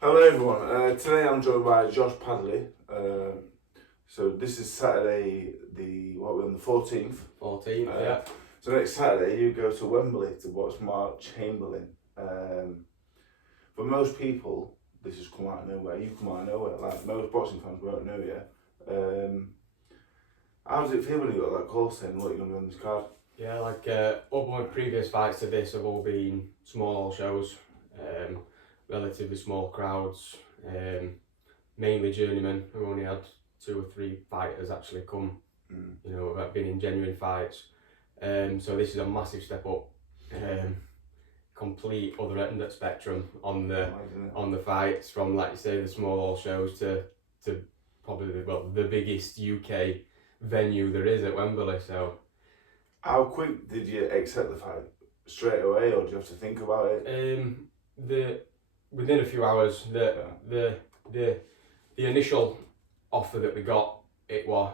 Hello everyone, today I'm joined by Josh Padley. So this is Saturday, we're on the 14th. 14th, yeah. So next Saturday you go to Wembley to watch Mark Chamberlain. For most people, this has come out of nowhere. You've come out of nowhere, like most boxing fans won't know you. How does it feel when you got that call saying, look, you're going to be on this card? Yeah, all my previous fights to this have all been small shows, relatively small crowds, mainly journeymen. We've only had 2 or 3 fighters actually come, have been in genuine fights. So this is a massive step up, complete other end of the spectrum on the fights, from, like you say, the small shows to probably the biggest UK venue there is at Wembley. So how quick did you accept the fight? Straight away, or do you have to think about it? Within a few hours, the initial offer that we got, it was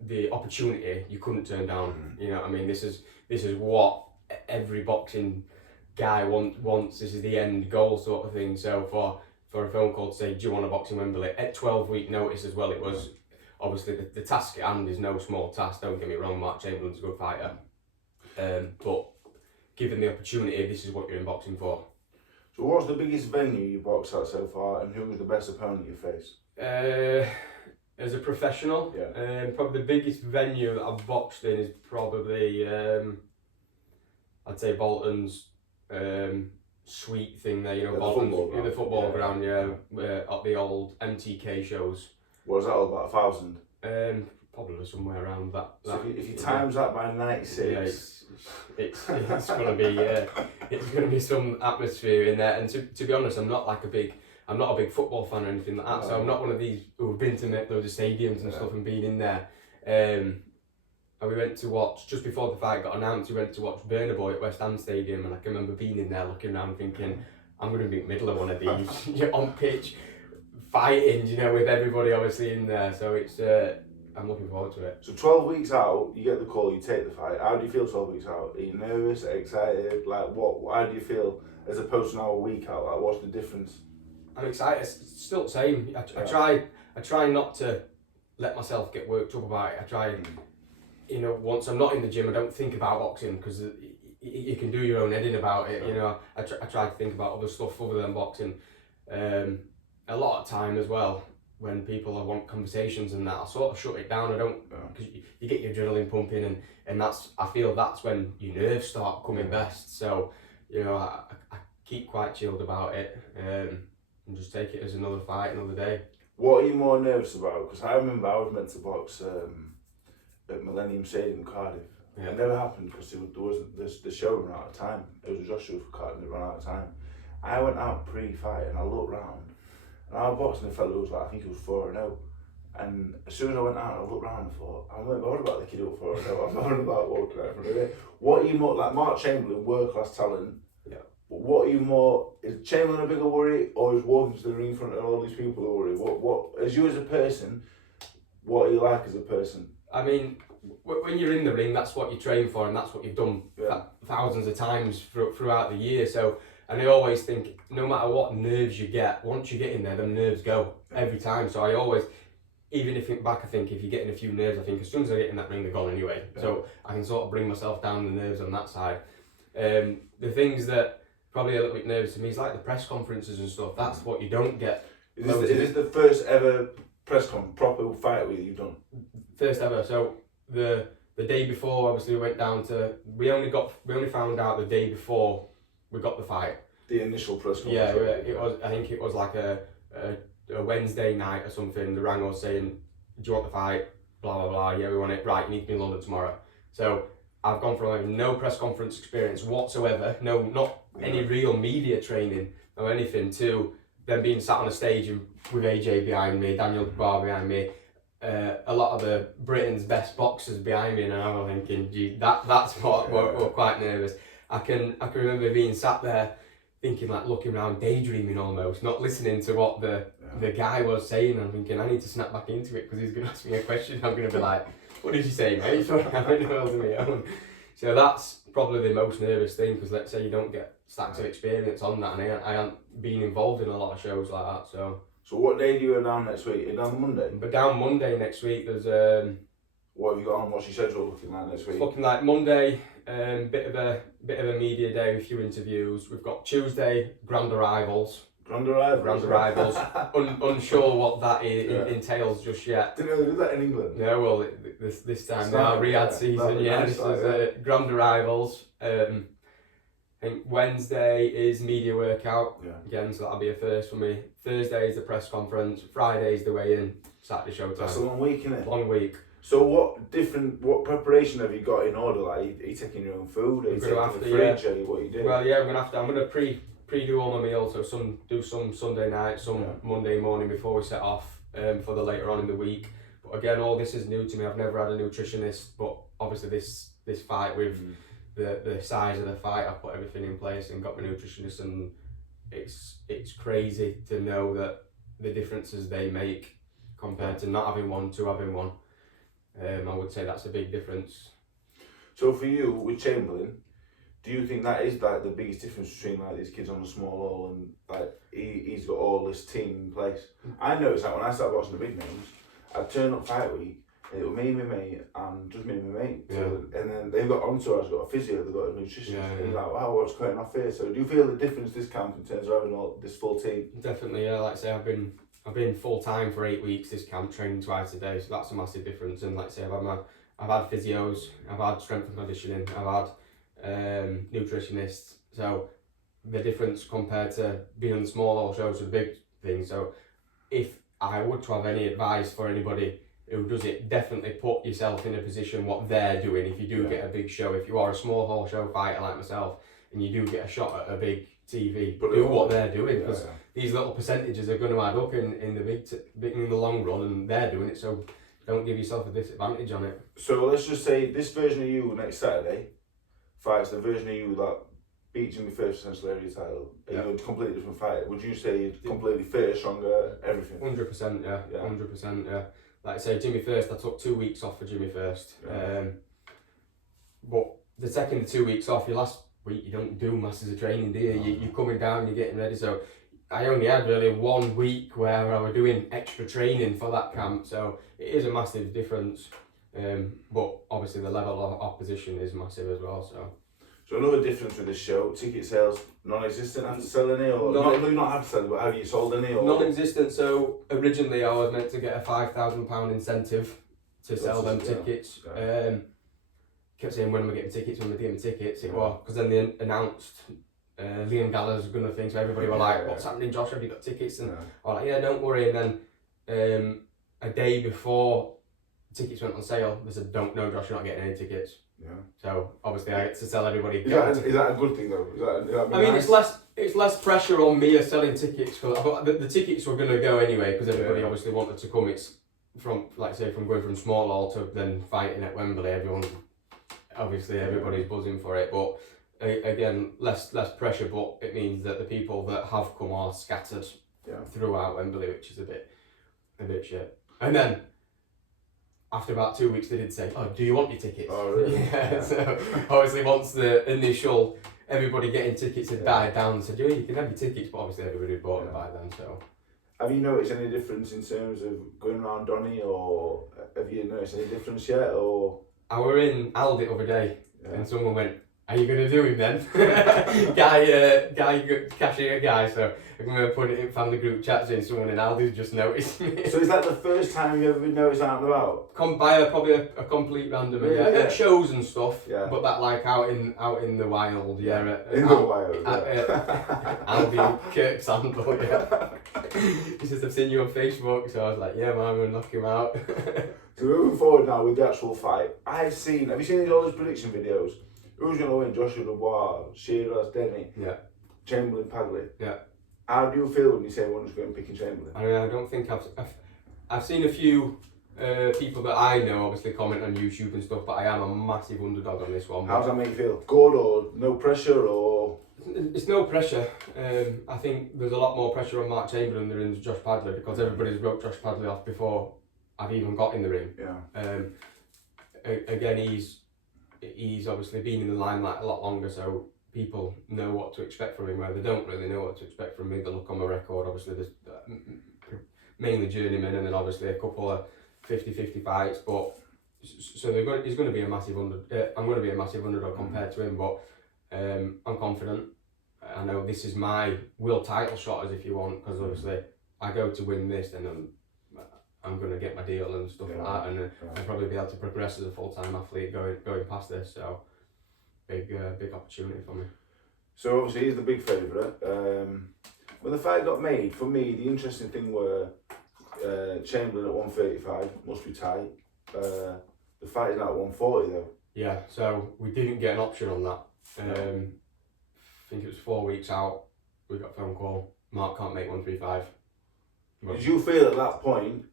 the opportunity you couldn't turn down. You know what I mean? This is what every boxing guy wants. This is the end goal sort of thing. So for a phone call to say, do you want to box in Wembley at 12-week notice as well, it was obviously the task at hand is no small task. Don't get me wrong, Mark Chamberlain's a good fighter, but given the opportunity, this is what you're in boxing for. So what's the biggest venue you boxed at so far, and who was the best opponent you faced? As a professional, probably the biggest venue that I've boxed in is probably, I'd say Bolton's suite thing there, Bolton's in the football ground, at the old MTK shows. What was that all about, 1,000? Probably somewhere around that. So if you times that by 96, it's gonna be some atmosphere in there. And to be honest, I'm not a big football fan or anything like that. So I'm not one of these who've been to loads of stadiums and stuff and been in there. And we went to watch, just before the fight got announced, we went to watch Burner Boy at West Ham Stadium, and I can remember being in there looking around thinking, I'm going to be in the middle of one of these. You're on pitch fighting, with everybody obviously in there. So it's I'm looking forward to it. So 12 weeks out, you get the call, you take the fight. How do you feel 12 weeks out? Are you nervous, excited? How do you feel as opposed to now a week out? Like, what's the difference? I'm excited. It's still the same. I try not to let myself get worked up about it. I try, once I'm not in the gym, I don't think about boxing, because you can do your own heading about it. I try to think about other stuff other than boxing. A lot of time as well, when people want conversations and that, I sort of shut it down. I don't, because you get your adrenaline pumping, and I feel that's when your nerves start coming best. So, I keep quite chilled about it, and just take it as another fight, another day. What are you more nervous about? Because I remember I was meant to box at Millennium Stadium, Cardiff. Yeah. It never happened because the show ran out of time. It was a Josh show for Cardiff and it ran out of time. I went out pre-fight and I looked round, and I was boxing a fellow who was I think he was 4-0. And as soon as I went out, I looked round and thought, I'm not bothered about the kid who was 4-0. I'm bothered about walking out from there. What are you more, like Mark Chamberlain, world-class talent? Yeah. But what are you more, is Chamberlain a bigger worry, or is walking to the ring in front of all these people a worry? What, as you as a person, what are you like as a person? I mean, when you're in the ring, that's what you train for, and that's what you've done thousands of times throughout the year. So, and I always think, no matter what nerves you get, once you get in there, the nerves go every time. So I always, even if I think if you're getting a few nerves, I think as soon as I get in that ring, they're gone anyway. Yeah. So I can sort of bring myself down the nerves on that side. The things that probably a little bit nervous to me is like the press conferences and stuff. That's what you don't get. Is this the first ever proper fight you've done? First ever. So the day before, obviously, we went down to. We only found out the day before we got the fight. The initial press conference. Yeah, it was. I think it was like a Wednesday night or something. They rang us saying, "Do you want the fight?" Blah blah blah. Yeah, we want it. Right, you need to be in London tomorrow. So I've gone from having no press conference experience whatsoever, not any real media training or anything, to then being sat on a stage with AJ behind me, Daniel Bar behind me, a lot of the Britain's best boxers behind me, and I'm thinking, gee, that's what we're quite nervous. I can remember being sat there thinking, like, looking around, daydreaming almost, not listening to what the guy was saying. I'm thinking, I need to snap back into it because he's going to ask me a question. I'm going to be like, what did you say, mate? I'm in the world of my own. So that's probably the most nervous thing, because let's say you don't get stacks of experience on that, and I haven't been involved in a lot of shows like that. So what day do you go down next week? Are you down Monday? But down Monday next week, there's what have you got on? What's your schedule looking like next week? It's looking like Monday, bit of a media day with a few interviews. We've got Tuesday, grand arrivals. Grand arrivals. Unsure what that entails just yet. Didn't know they did that in England. No, well, this time now, Riyadh season, this is grand arrivals. I think Wednesday is media workout, again, so that'll be a first for me. Thursday is the press conference, Friday is the weigh-in, Saturday showtime. That's a long week, isn't it? Long week. So what preparation have you got in order? Like, are you taking your own food? Are you taking the fridge? What are you doing? Well, yeah, I'm gonna pre-do all my meals, so do some Sunday night, some Monday morning before we set off for the later on in the week. But again, all this is new to me. I've never had a nutritionist, but obviously this fight with the size of the fight, I've put everything in place and got my nutritionist, and it's crazy to know that the differences they make compared to not having one to having one. I would say that's a big difference. So for you, with Chamberlain, do you think that is like the biggest difference between like these kids on the small hall and like he's got all this team in place? I noticed that when I started watching the big names, I'd turn up fight week, and it was me, my mate, and just me and my mate. So, and then they've got entourage, got a physio, they've got a nutritionist. And you're like, wow, what's going off here? So do you feel the difference this camp in terms of having all this full team? Definitely, yeah. Like I say, I've been full time for 8 weeks this camp, training twice a day, so that's a massive difference. And like I say, I've had physios, I've had strength and conditioning, I've had nutritionists. So the difference compared to being on the small hall shows is a big thing. So if I would to have any advice for anybody who does it, definitely put yourself in a position what they're doing. If you do get a big show, if you are a small hall show fighter like myself, and you do get a shot at a big TV, do what they're doing, because these little percentages are going to add up in the long run, and they're doing it. So don't give yourself a disadvantage on it. So let's just say this version of you next Saturday fights the version of you that beat Jimmy first essentially every title. Are you a completely different fighter? Would you say you're completely fitter, stronger, everything? 100%, yeah. 100%, yeah. Like I say, Jimmy first, I took 2 weeks off for Jimmy first. But the second 2 weeks off, your last week, you don't do masses of training, do you? You're coming down, you're getting ready. So I only had really 1 week where I was doing extra training for that camp. So it is a massive difference. But obviously the level of opposition is massive as well. So another difference with this show, ticket sales non-existent. Have to sell any, or not have to sell, but have you sold any? Or non-existent. So originally I was meant to get a £5,000 incentive to sell them tickets. Kept saying, when am I getting tickets? When am I getting tickets? It was because then they announced Liam Gallagher's going to thing, so everybody were like, "What's happening, Josh? Have you got tickets?" And I was like, "Yeah, don't worry." And then a day before tickets went on sale, they said, "Don't know, Josh, you're not getting any tickets." So obviously I had to tell everybody. Is that a good thing though? I mean, nice? it's less pressure on me of selling tickets, because the tickets were going to go anyway, because everybody obviously wanted to come. It's from, like say, from going from small hall to then fighting at Wembley. Everybody's buzzing for it, but again, less pressure. But it means that the people that have come are scattered throughout Wembley, which is a bit shit. And then after about 2 weeks, they did say, "Oh, do you want your tickets?" Oh, really? Yeah. So obviously, once the initial everybody getting tickets had died down, they said, "Yeah, you can have your tickets," but obviously everybody bought them by then. So, have you noticed any difference in terms of going around Donny, or have you noticed any difference yet? Or I were in Aldi the other day, and someone went, "Are you going to do him then?" cashier guy. So I'm going to put it in family group chats, and someone in Aldi's just noticed me. So is that the first time you've ever been noticed out and about? Come by probably a complete random, at shows and stuff. But that like out in the wild, in the wild. Aldi Kirksandall, He says, "I've seen you on Facebook," so I was like, "Yeah, man, I'm gonna knock him out." So moving forward now with the actual fight, have you seen all those prediction videos? Who's going to win? Joshua Dubois, Shearer, Denny, Chamberlain, Padley. How do you feel when you say one's going to pick Chamberlain? I don't think I've seen a few people that I know obviously comment on YouTube and stuff, but I am a massive underdog on this one. How does that make you feel? Good, or no pressure, or? It's no pressure. I think there's a lot more pressure on Mark Chamberlain than there is Josh Padley, because everybody's wrote Josh Padley off before I've even got in the ring. Again, he's he's obviously been in the limelight a lot longer, so people know what to expect from him, where they don't really know what to expect from me. They look on my record, obviously there's mainly journeyman and then obviously a couple of 50-50 fights, but so he's going to be a massive I'm going to be a massive underdog compared to him, but I'm confident. I know this is my world title shot, as if you want, because obviously I go to win this, then I'm going to get my deal and stuff like that, and I'll probably be able to progress as a full-time athlete going past this, so big opportunity for me. So obviously he's the big favourite. When the fight got made, for me, the interesting thing were Chamberlain at 135, must be tight. The fight is now at 140 though. Yeah, so we didn't get an option on that. I think it was 4 weeks out, we got a phone call, Mark can't make 135. Did you feel at that point,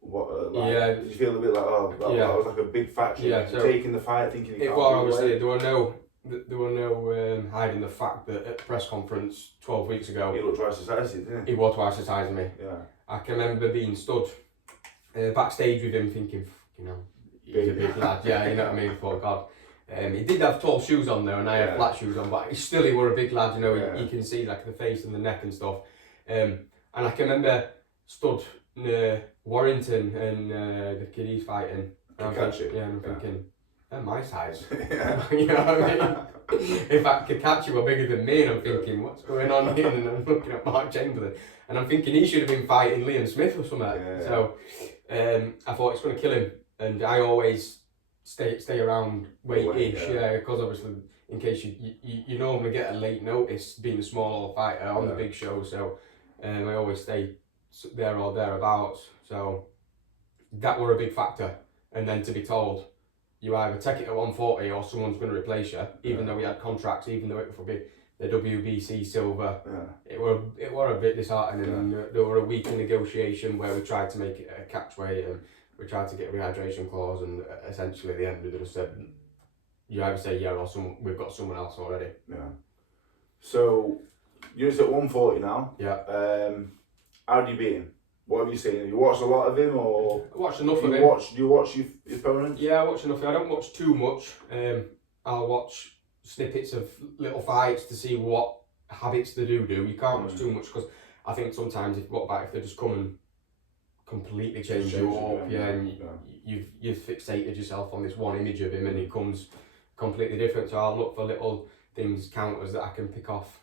did you feel a bit like, that was like a big factor, so taking the fight, thinking it was obviously, there were no hiding the fact that at the press conference 12 weeks ago, he looked twice the size, didn't he? He was twice the size of me. Yeah. I can remember being stood backstage with him thinking, he's a big lad, yeah, you know what I mean, for God. He did have tall shoes on though, and I had flat shoes on, but he were a big lad, you know, you can see like the face and the neck and stuff. And I can remember stood near Warrington and the kid he's fighting. And I'm thinking, they're my size. You know what I mean? In fact, Kakachi were bigger than me, and I'm thinking, what's going on here? And I'm looking at Mark Chamberlain, and I'm thinking he should have been fighting Liam Smith or something. So I thought it's going to kill him, and I always stay around weight-ish, because obviously in case you normally get a late notice being a small fighter on the big show, so I always stay there or thereabouts. So that were a big factor, and then to be told you either take it at 140 or someone's going to replace you, even though we had contracts, even though it would be the WBC silver, it were a bit disheartening, and there were a week in negotiation where we tried to make it a catch weight, and we tried to get a rehydration clause, and essentially at the end we just said you either say yeah or we've got someone else already. Yeah. So you're just at 140 now. Yeah. How do you beat him? What have you seen? Have you watched a lot of him, or I watched enough of him? Do you watch your opponents? Yeah, I watch enough. I don't watch too much. I'll watch snippets of little fights to see what habits they do. You can't watch too much, because I think sometimes if they just come and completely change you up, and you've fixated yourself on this one image of him, and he comes completely different. So I'll look for little things, counters that I can pick off.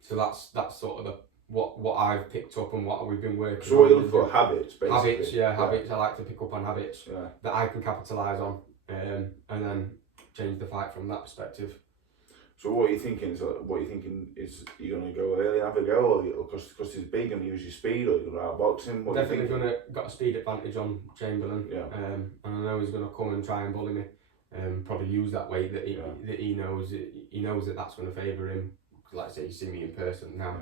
So that's sort of what I've picked up and what we've been working on. So what you look for? Habits, basically. Habits. I like to pick up on habits that I can capitalise on, and then change the fight from that perspective. So what are you thinking? Is you're going to go early and have a go, or because he's big and use your speed, or you're going to outbox him? Definitely got a speed advantage on Chamberlain. And I know he's going to come and try and bully me. Probably use that weight that he knows. He knows that that's going to favour him. Like I say, he's seen me in person now.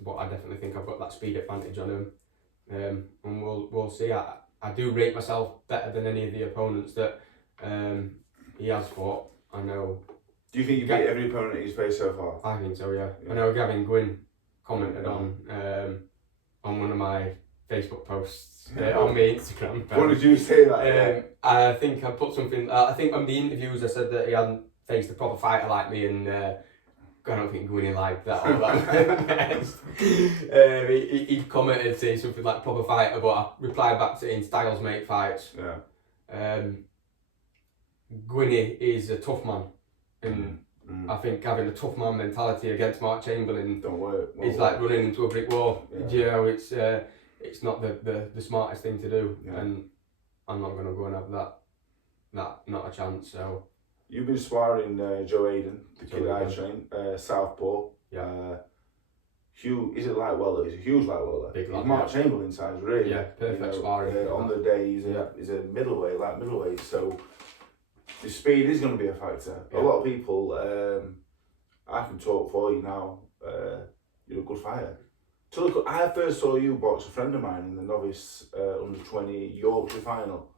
But I definitely think I've got that speed advantage on him. And we'll see. I do rate myself better than any of the opponents that he has fought. I know. Do you think you beat every opponent he's faced so far? I think so, yeah. I know Gavin Gwynn commented on one of my Facebook posts on my Instagram. What did you say that? I think I put something. I think on the interviews I said that he hadn't faced a proper fighter like me, and I don't think Gwynny liked that all that. He commented saying something like proper fighter, but I replied back saying styles make fights. Gwynny is a tough man, and I think having a tough man mentality against Mark Chamberlain is like running into a brick wall. You know, it's not the smartest thing to do, and I'm not going to go and have that not a chance. So you've been sparring Joe Hayden, the kid I train, Southpaw. Is it light welter? He's a huge light welter. Big he's Mark Chamberlain size, really. Yeah, perfect sparring. On the day, he's a middleweight, light middleweight. So the speed is going to be a factor. A lot of people, I can talk for you now. You're a good fighter. So look, I first saw you box a friend of mine in the novice under 20 Yorkshire final.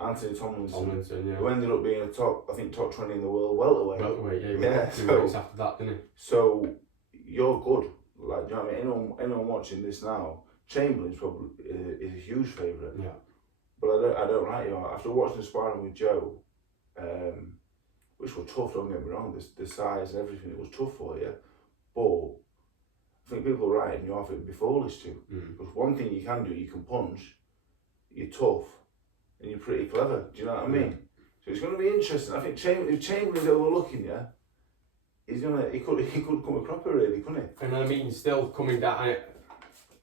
Anthony Tomlinson. Who ended up being top 20 in the world welterweight. Welterweight, 2 weeks after that, didn't he? So you're good. Like, do you know what I mean? Anyone watching this now, Chamberlain's probably is a huge favourite. But I don't like you. After watching the sparring with Joe, which was tough, don't get me wrong, the size and everything, it was tough for you. But I think people are writing you off, it'd be foolish to. Because one thing you can do, you can punch, you're tough, and you're pretty clever. Do you know what I mean? So it's going to be interesting. I think if Chamberlain's overlooking you, he could come a cropper really, couldn't he? And I mean, still coming down,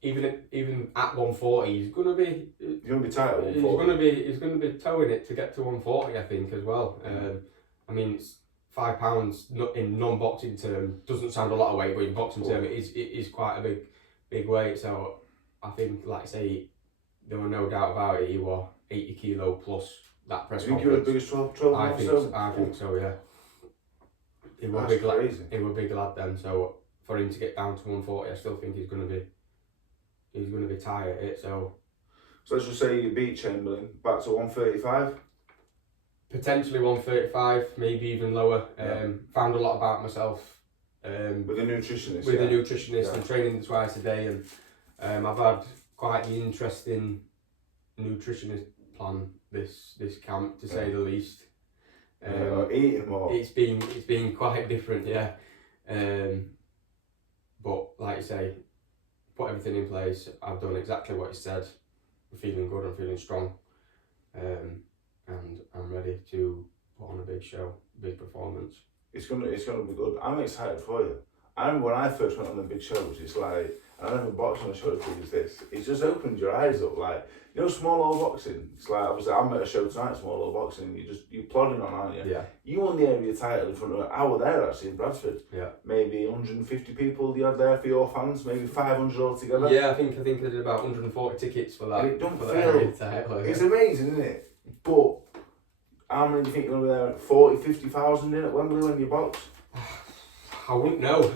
even at 140, he's going to be tight at 140. He's going to be towing it to get to 140, I think, as well. I mean, it's £5 in non-boxing term doesn't sound a lot of weight, but in boxing term it is quite a big weight. So I think, like I say, there were no doubt about it. He was 80 kilo plus that press conference. You think you were the biggest 12 I think so, yeah. He was big lad. He was a big lad then. So for him to get down to 140, I still think he's going to be tight at it. So let's just say you beat Chamberlain back to 135. Potentially 135, maybe even lower. Found a lot about myself. With a nutritionist. With a nutritionist and training twice a day, and I've had quite the interesting nutritionist plan this camp, to say the least. Eating more. It's been quite different, yeah. But like I say, put everything in place. I've done exactly what he said. I'm feeling good. I'm feeling strong. And I'm ready to put on a big show, big performance. It's gonna be good. I'm excited for you. I remember when I first went on the big shows, it's like, I never boxed on a show as big as this. It just opened your eyes up, like, you know, small old boxing. It's like, obviously I'm at a show tonight, small old boxing. You're plodding on, aren't you? Yeah. You won the area title in front of. I was there actually in Bradford. Yeah. Maybe 150 people you had there for your fans, maybe 500 altogether. Yeah, I think I did about 140 tickets for that. And it don't feel. It's amazing, isn't it? But how many do you think you're going to be there? 40, 50,000 in at Wembley when you box? I wouldn't know.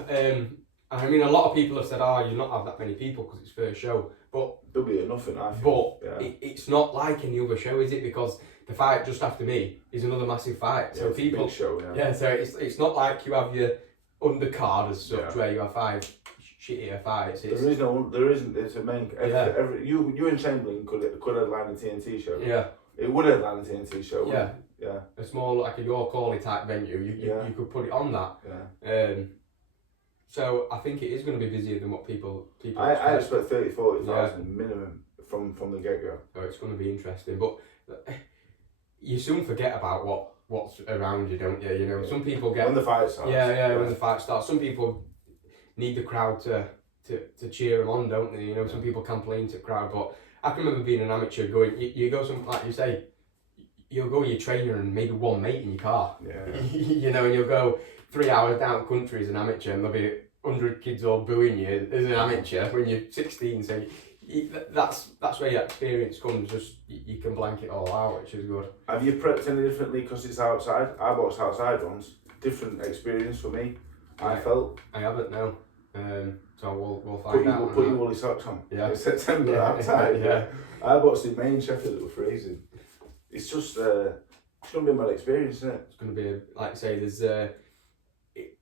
I mean, a lot of people have said, you'll not have that many people because it's first show. But there'll be enough in, I think. But it's not like any other show, is it? Because the fight just after me is another massive fight. Yeah, so it's people, a big show, so it's not like you have your undercard as such where you have 5 shittier fights. There isn't. It's a main. You and Chamberlain could headline a TNT show. Yeah. It would headline a TNT show. Yeah. Yeah. A small, like a York Hawley type venue, you could put it on that. Yeah. So I think it is going to be busier than what people I expect 30,000-40,000 minimum from the get-go. So it's going to be interesting, but you soon forget about what's around you, don't you? You know, some people get when the fight starts. When the fight starts. Some people need the crowd to cheer them on, don't they? You know, some people complain to the crowd, but I can remember being an amateur going. You go some, like you say, you'll go with your trainer and maybe one mate in your car. Yeah. You know, and you'll go 3 hours down the country as an amateur, and there'll be 100 kids all booing you as an amateur when you're 16. So that's where your experience comes. Just you can blank it all out, which is good. Have you prepped any differently because it's outside? I boxed outside once. Different experience for me. I felt. I haven't now. So we'll find out. We'll put your woolly socks on. Yeah. In September outside. Yeah. I boxed in Maine, Sheffield. It was freezing. It's just it's going to be a bad experience, isn't it? It's going to be like I say. There's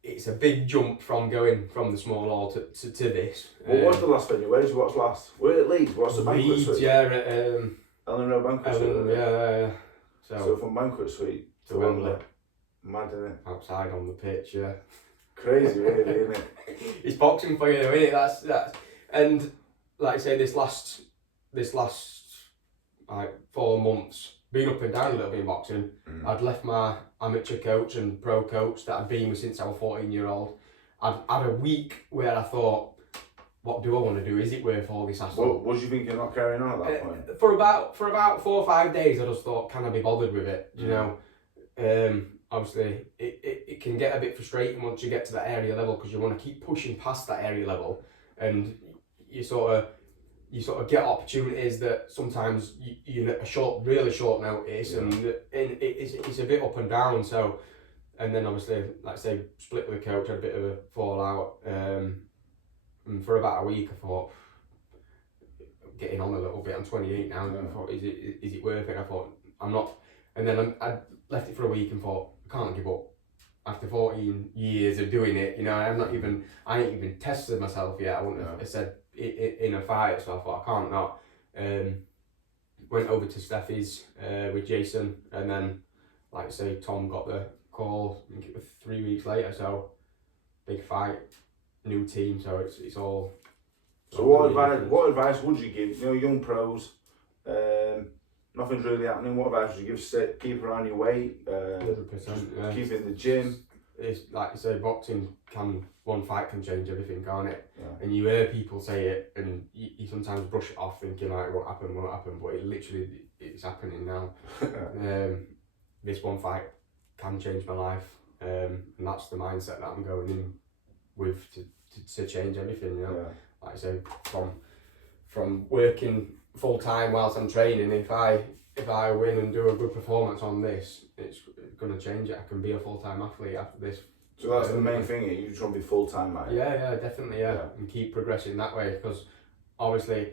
it's a big jump from going from the small hall to this. What was the last venue? Where did you watch last? We're at Leeds. What's the banquet suite? Leeds, yeah, at Eleanor banquet suite. Yeah. So from banquet suite to Wembley. Mad, isn't it? Outside on the pitch, yeah. Crazy, really, isn't it? It's boxing for you, though, isn't it? That's and like I say, this last like 4 months, been up and down a little bit in boxing. I'd left my amateur coach and pro coach that I'd been with since I was 14-year-old. I'd had a week where I thought, what do I want to do? Is it worth all this hassle? What was you thinking not carrying on at that point? For about 4 or 5 days, I just thought, can I be bothered with it? You know, obviously it can get a bit frustrating once you get to that area level because you want to keep pushing past that area level, and you sort of get opportunities that sometimes you at a really short notice, and it's a bit up and down. So, and then obviously, like I say, split with the coach, had a bit of a fallout. And for about a week, I thought, getting on a little bit. I'm 28 now, and I thought, is it worth it? I thought, I'm not. And then I left it for a week and thought, I can't give up. After 14 years of doing it, you know, I ain't even tested myself yet. I wouldn't have said in a fight, so I thought I can't not. went over to Steffi's with Jason, and then, like I say, Tom got the call. I think it was 3 weeks later. So big fight, new team. So it's all. So what advice would you give? You know, young pros. Nothing's really happening. What advice would you give? Keep around your weight. 100%. Keep in the gym. It's like you say, boxing one fight can change everything, can't it? Yeah. And you hear people say it, and you sometimes brush it off, thinking like, it won't happen, but it literally it's happening now. This one fight can change my life, and that's the mindset that I'm going in with to change everything. You know, like I say, from working full time whilst I'm training, if I win and do a good performance on this, it's going to change it. I can be a full-time athlete after this. So that's the main thing. You just want to be full-time, mate. Yeah, definitely, and keep progressing that way, because obviously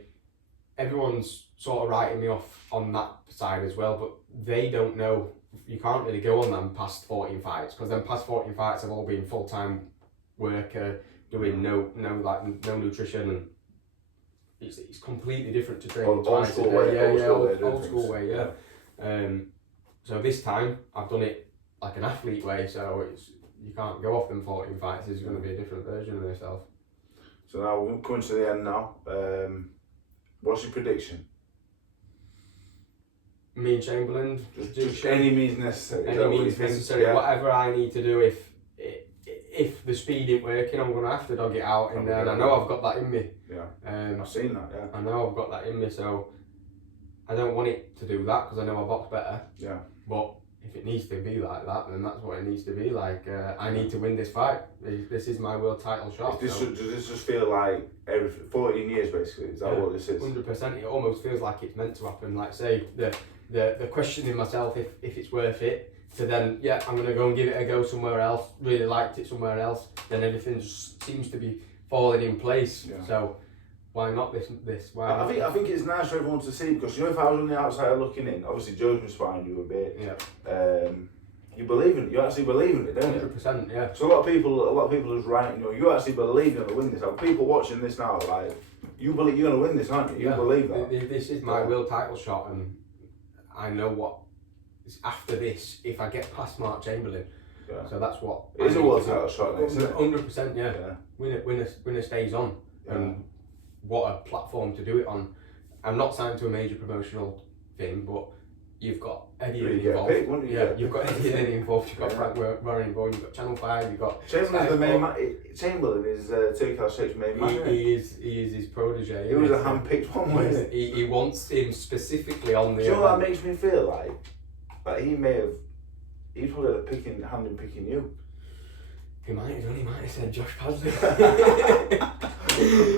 everyone's sort of writing me off on that side as well, but they don't know. You can't really go on them past 14 fights, because them past 14 fights have all been full-time work, doing no nutrition, and it's completely different to training twice a day. Old school way. So this time I've done it like an athlete way, so you can't go off them 14 fights. It's going to be a different version of yourself. So now we're coming to the end now. What's your prediction? Me and Chamberlain. Just any means necessary. Any means necessary. Yeah. Whatever I need to do. If the speed ain't working, I'm going to have to dog it out in there. And I know I've got that in me. Yeah. I've seen that. Yeah. I know I've got that in me, so I don't want it to do that, because I know I box better. Yeah. But if it needs to be like that, then that's what it needs to be like. I need to win this fight. This is my world title shot. Does this just feel like every 14 years basically? Is that what this is? 100%. It almost feels like it's meant to happen. Like say the questioning myself if it's worth it, to then I'm gonna go and give it a go somewhere else. Really liked it somewhere else. Then everything just seems to be falling in place. Yeah. So why not this? Why? I think it's nice for everyone to see, because you know, if I was on the outside looking in, obviously Joe's inspiring you a bit. Yeah. You believe in it. You actually believe in it, don't you? 100%. Yeah. So a lot of people is right. You know, you actually believe you're gonna win this. Like, people watching this now, like, you believe you're gonna win this, aren't you? You believe that. This is my world title shot, and I know what is after this if I get past Mark Chamberlain. Yeah. So that's what. It is a world title shot, isn't it? 100%. Yeah. Winner stays on. Yeah. And what a platform to do it on. I'm not signed to a major promotional thing, but you've got Eddie involved. You've got Eddie involved. You've got Frank Warren involved. You've got Channel 5. You've got Chamberlain's the main man. Chamberlain is Turkish Shake's main man. He is his protege. He was a hand-picked one, wasn't he? He wants him specifically on the. Do you know what that makes me feel like? Like he probably had a hand in picking you. He might have said Josh Padley.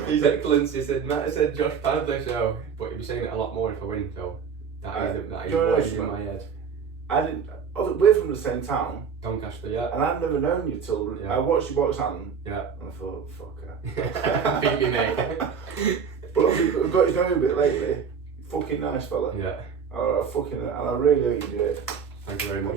His Excellency might have said Josh Padley, so, but he'd be saying it a lot more if I win, so that is what is in my head. We're from the same town. Doncaster, yeah. And I'd never known you till I watched you box Anton. Yeah. And I thought, fuck her. Beat me, mate. But obviously, I've got to know a bit lately. Fucking nice fella. Yeah. And I really hope you do it. Thank you very much.